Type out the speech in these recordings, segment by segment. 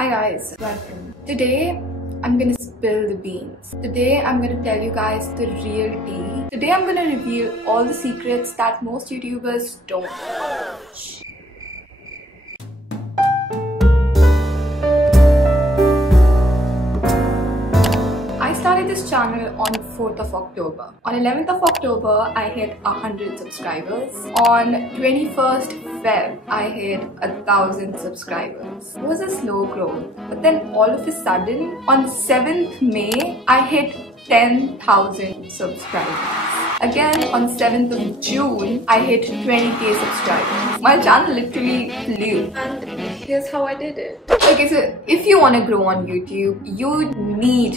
Hi guys, welcome. Today I'm gonna spill the beans. Today I'm gonna tell you guys the real tea. Today I'm gonna reveal all the secrets that most YouTubers don't know. I started this channel on 4th of October. On 11th of October, I hit 100 subscribers. On 21st Feb, I hit 1,000 subscribers. It was a slow growth, but then all of a sudden, on 7th May, I hit 10,000 subscribers. Again, on 7th of June, I hit 20k subscribers. My channel literally flew. And here's how I did it. Okay, so if you want to grow on YouTube, you need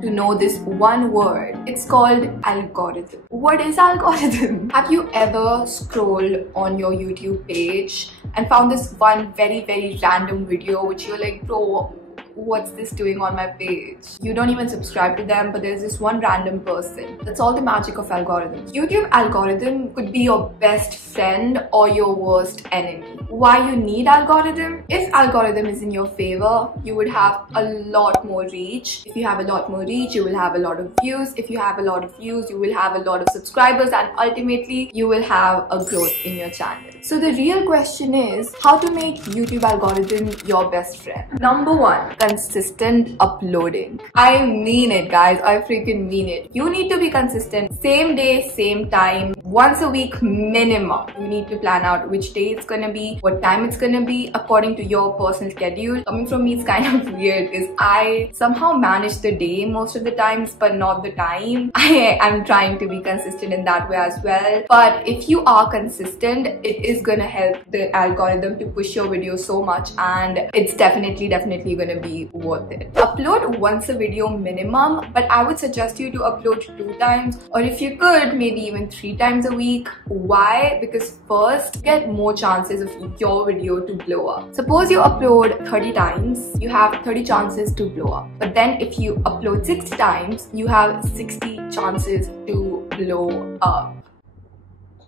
to know this one word. It's called algorithm. What is algorithm? Have you ever scrolled on your YouTube page and found this one very random video which you're like, bro, what's this doing on my page? You don't even subscribe to them, but there's this one random person. That's all the magic of algorithm. YouTube algorithm could be your best friend or your worst enemy. Why you need algorithm? If algorithm is in your favor, you would have a lot more reach. If you have a lot more reach, you will have a lot of views. If you have a lot of views, you will have a lot of subscribers, and ultimately you will have a growth in your channel. So the real question is how to make YouTube algorithm your best friend. Number one, consistent uploading. I mean it, guys. I freaking mean it. You need to be consistent. Same day, same time, once a week minimum. You need to plan out which day it's gonna be, what time it's gonna be, according to your personal schedule. Coming from me, it's kind of weird because I somehow manage the day most of the times, but not the time. I'm trying to be consistent in that way as well. But if you are consistent, it is gonna help the algorithm to push your video so much, and it's definitely gonna be worth it. Upload once a video minimum, but I would suggest you to upload 2 times, or if you could, maybe even 3 times a week. Why? Because first, you get more chances of your video to blow up. Suppose you upload 30 times, you have 30 chances to blow up. But then if you upload 60 times, you have 60 chances to blow up.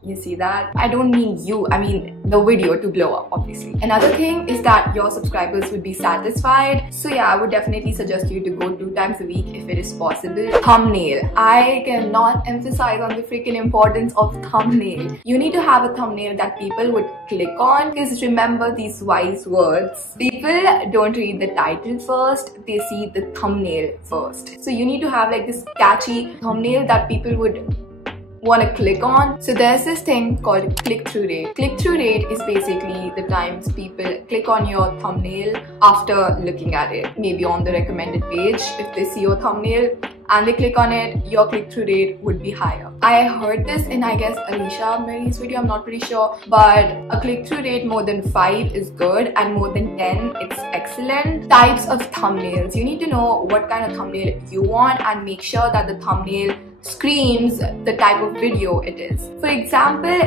You see that? I don't mean you, I mean the video to blow up, obviously. Another thing is that your subscribers would be satisfied. So yeah, I would definitely suggest you to go 2 times a week if it is possible. Thumbnail. I cannot emphasize on the freaking importance of thumbnail. You need to have a thumbnail that people would click on, because remember these wise words. People don't read the title first, they see the thumbnail first. So you need to have like this catchy thumbnail that people would want to click on. So there's this thing called click-through rate. Click-through rate is basically the times people click on your thumbnail after looking at it. Maybe on the recommended page, if they see your thumbnail and they click on it, your click-through rate would be higher. I heard this in, I guess, Alicia Mary's video, I'm not pretty sure, but a click-through rate more than 5 is good, and more than 10, it's excellent. Types of thumbnails. You need to know what kind of thumbnail you want and make sure that the thumbnail screams the type of video it is. For example,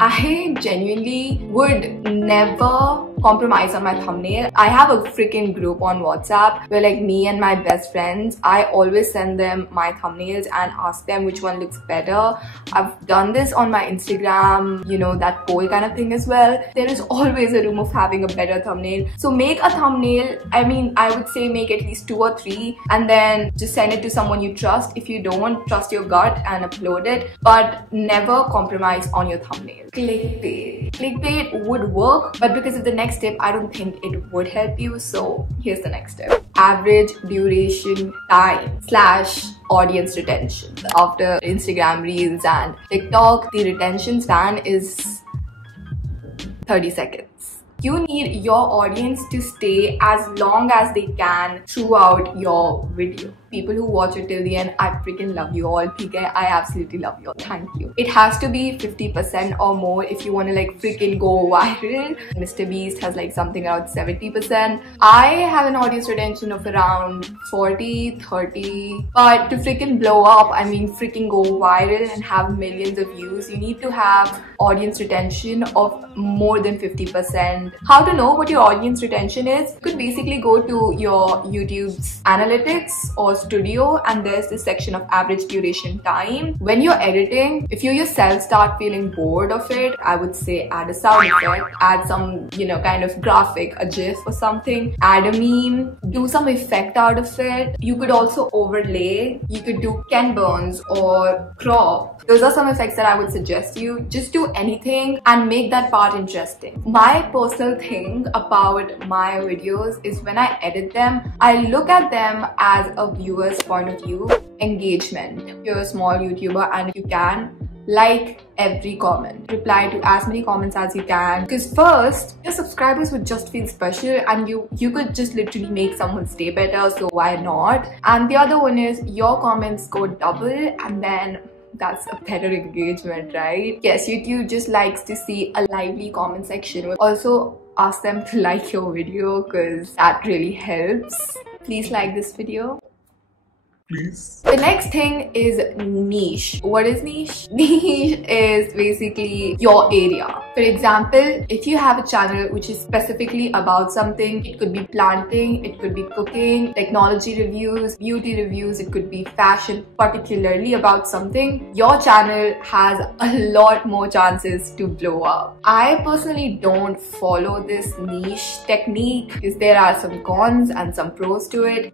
I genuinely would never compromise on my thumbnail. I have a freaking group on WhatsApp where like me and my best friends, I always send them my thumbnails and ask them which one looks better. I've done this on my Instagram, you know, that poll kind of thing as well. There is always a room of having a better thumbnail. So make a thumbnail, I mean, I would say make at least 2 or 3 and then just send it to someone you trust. If you don't, trust your gut and upload it, but never compromise on your thumbnail. Clickbait. Clickbait would work, but because of the next step, I don't think it would help you. So here's the next step. Average duration time / audience retention. After Instagram Reels and TikTok, the retention span is 30 seconds. You need your audience to stay as long as they can throughout your video. People who watch it till the end, I freaking love you all. PK, I absolutely love you all. Thank you. It has to be 50% or more if you want to like freaking go viral. Mr. Beast has like something around 70%. I have an audience retention of around 40, 30. But to freaking blow up, I mean freaking go viral and have millions of views, you need to have audience retention of more than 50%. How to know what your audience retention is? You could basically go to your YouTube's analytics or studio and there's this section of average duration time. When you're editing, if you yourself start feeling bored of it, I would say add a sound effect, add some, kind of graphic, a GIF or something, add a meme, do some effect out of it. You could also overlay, you could do Ken Burns or crop. Those are some effects that I would suggest you. Just do anything and make that part interesting. My personal thing about my videos is when I edit them, I look at them as a viewer's point of view. Engagement. If you're a small YouTuber and if you can, like every comment, reply to as many comments as you can, because first your subscribers would just feel special and you could just literally make someone's day better, so why not? And the other one is your comments go double, and then that's a better engagement, right? Yes, YouTube just likes to see a lively comment section. Also ask them to like your video because that really helps. Please like this video. Please. The next thing is niche. What is niche? Niche is basically your area. For example, if you have a channel which is specifically about something, it could be planting, it could be cooking, technology reviews, beauty reviews, it could be fashion, particularly about something, your channel has a lot more chances to blow up. I personally don't follow this niche technique because there are some cons and some pros to it.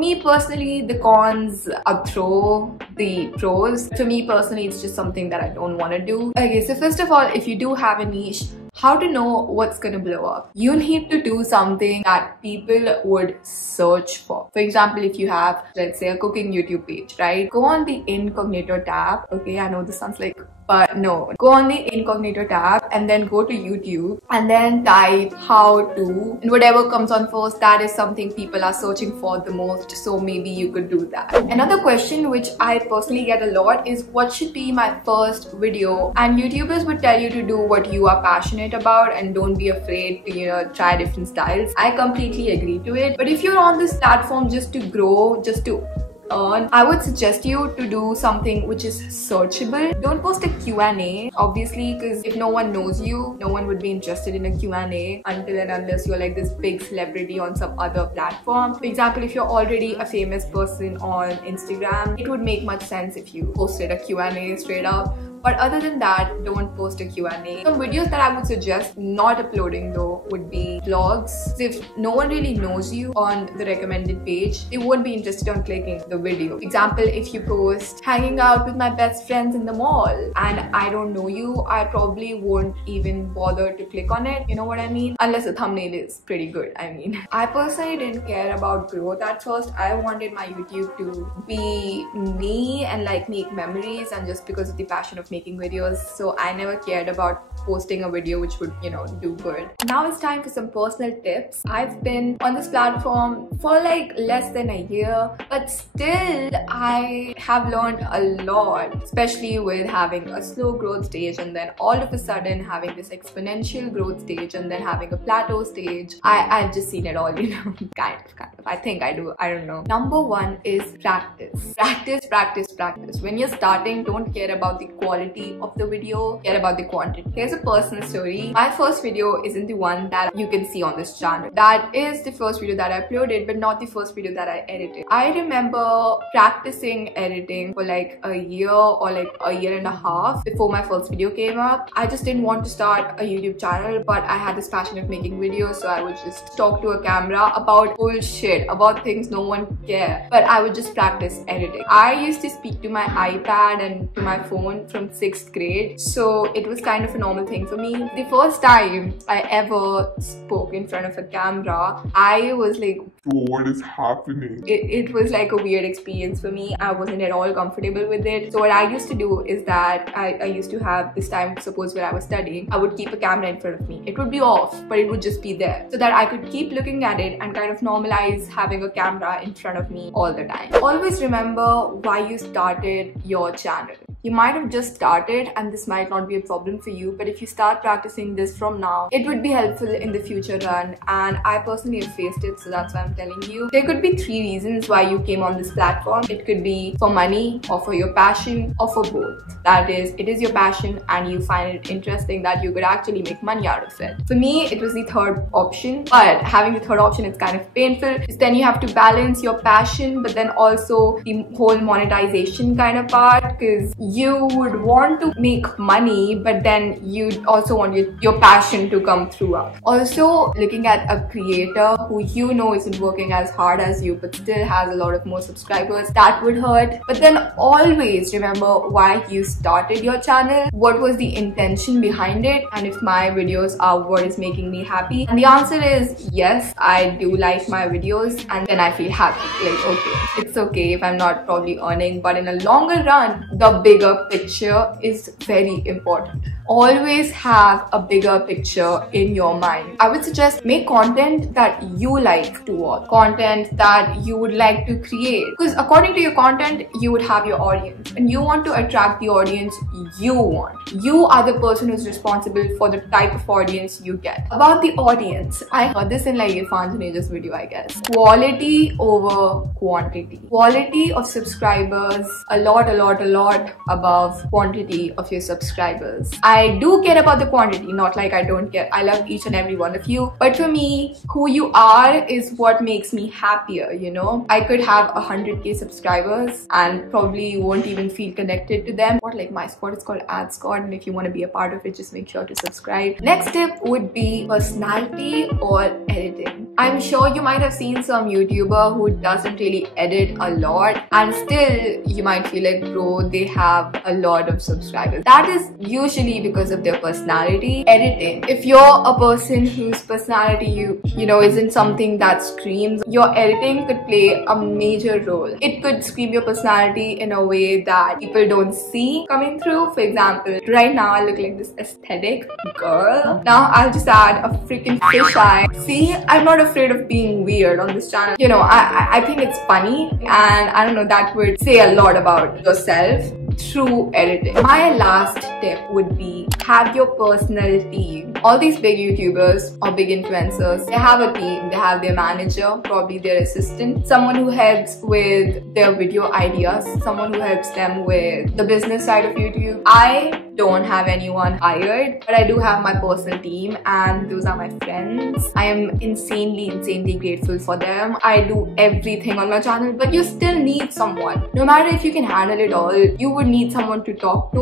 Me personally, the cons outthrow the pros. For me personally, it's just something that I don't want to do. Okay, so first of all, if you do have a niche, how to know what's gonna blow up? You need to do something that people would search for. For example, if you have, let's say, a cooking YouTube page, right? Go on the incognito tab. Okay, I know this sounds like, but no. Go on the incognito tab and then go to YouTube and then type how to, and whatever comes on first, that is something people are searching for the most, so maybe you could do that. Another question which I personally get a lot is what should be my first video? And YouTubers would tell you to do what you are passionate about and don't be afraid to, try different styles. I completely agree to it. But if you're on this platform just to grow, just to earn, I would suggest you to do something which is searchable. Don't post a Q&A, obviously, because if no one knows you, no one would be interested in a Q&A until and unless you're like this big celebrity on some other platform. For example, if you're already a famous person on Instagram, it would make much sense if you posted a Q&A straight up. But other than that, don't post a Q&A. Some videos that I would suggest not uploading though would be vlogs. If no one really knows you on the recommended page, they won't be interested on clicking the video. For example, if you post hanging out with my best friends in the mall and I don't know you, I probably won't even bother to click on it. You know what I mean? Unless the thumbnail is pretty good, I mean. I personally didn't care about growth at first. I wanted my YouTube to be me and like make memories, and just because of the passion of making videos, so I never cared about posting a video which would, do good. Now it's time for some personal tips. I've been on this platform for like less than a year, but still I have learned a lot, especially with having a slow growth stage and then all of a sudden having this exponential growth stage and then having a plateau stage. I've just seen it all, kind of. I think I do. I don't know. Number one is practice. Practice. When you're starting, don't care about the quality of the video, care about the quantity. Here's a personal story. My first video isn't the one that you can see on this channel. That is the first video that I uploaded, but not the first video that I edited. I remember practicing editing for like a year or like a year and a half before my first video came up. I just didn't want to start a YouTube channel, but I had this passion of making videos, so I would just talk to a camera about bullshit, about things no one cares, but I would just practice editing. I used to speak to my iPad and to my phone from 6th grade, so it was kind of a normal thing for me. The first time I ever spoke in front of a camera, I was like, what is happening? It was like a weird experience for me. I wasn't at all comfortable with it. So what I used to do is that I used to have this time, suppose when I was studying, I would keep a camera in front of me. It would be off, but it would just be there so that I could keep looking at it and kind of normalize having a camera in front of me all the time. Always remember why you started your channel. You might have just started and this might not be a problem for you, but if you start practicing this from now, it would be helpful in the future run, and I personally have faced it, so that's why I'm telling you. There could be 3 reasons why you came on this platform. It could be for money, or for your passion, or for both. That is, it is your passion and you find it interesting that you could actually make money out of it. For me, it was the third option, but having the third option, it's kind of painful because then you have to balance your passion but then also the whole monetization kind of part, because you would want to make money but then you'd also want your passion to come throughout. Also, looking at a creator who you know isn't working as hard as you but still has a lot of more subscribers, that would hurt. But then always remember why you started your channel, what was the intention behind it, and if my videos are what is making me happy. And the answer is yes, I do like my videos, and then I feel happy. Like, okay, it's okay if I'm not probably earning, but in a longer run, the bigger picture is very important. Always have a bigger picture in your mind. I would suggest make content that you like to watch, content that you would like to create, because according to your content, you would have your audience, and you want to attract the audience you want. You are the person who's responsible for the type of audience you get. About the audience, I heard this in like Irfan Juneja's video, I guess. Quality over quantity. Quality of subscribers a lot above quantity of your subscribers. I do care about the quantity, not like I don't care. I love each and every one of you, but for me, who you are is what makes me happier, you know. I could have 100k subscribers and probably won't even feel connected to them. What, like my squad is called Ad Squad, and if you want to be a part of it, just make sure to subscribe. Next tip would be personality or editing. I'm sure you might have seen some YouTuber who doesn't really edit a lot and still you might feel like, bro, they have a lot of subscribers. That is usually because of their personality. Editing. If you're a person whose personality you know isn't something that screams, your editing could play a major role. It could scream your personality in a way that people don't see coming through. For example, right now I look like this aesthetic girl. Now I'll just add a freaking fisheye. See, I'm not afraid of being weird on this channel. You know, I think it's funny, and I don't know, that would say a lot about yourself through editing. My last tip would be have your personal team. All these big YouTubers or big influencers, they have a team. They have their manager, probably their assistant, someone who helps with their video ideas, someone who helps them with the business side of YouTube. I don't have anyone hired, but I do have my personal team, and those are my friends. I am insanely grateful for them. I do everything on my channel, but you still need someone. No matter if you can handle it all, you would need someone to talk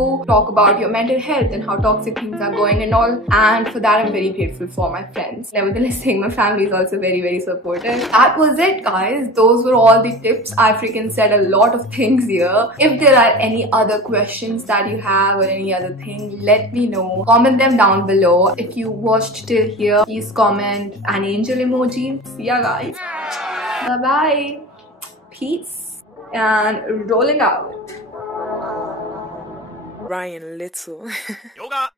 about your mental health and how toxic things are going and all, and for that I'm very grateful for my friends. Nevertheless, my family is also very supportive. That was it, guys. Those were all the tips. I freaking said a lot of things here. If there are any other questions that you have or any other thing, let me know. Comment them down below. If you watched till here, please comment an angel emoji. See ya, guys. Bye bye. Peace and rolling out. Ryan Little. Yoga.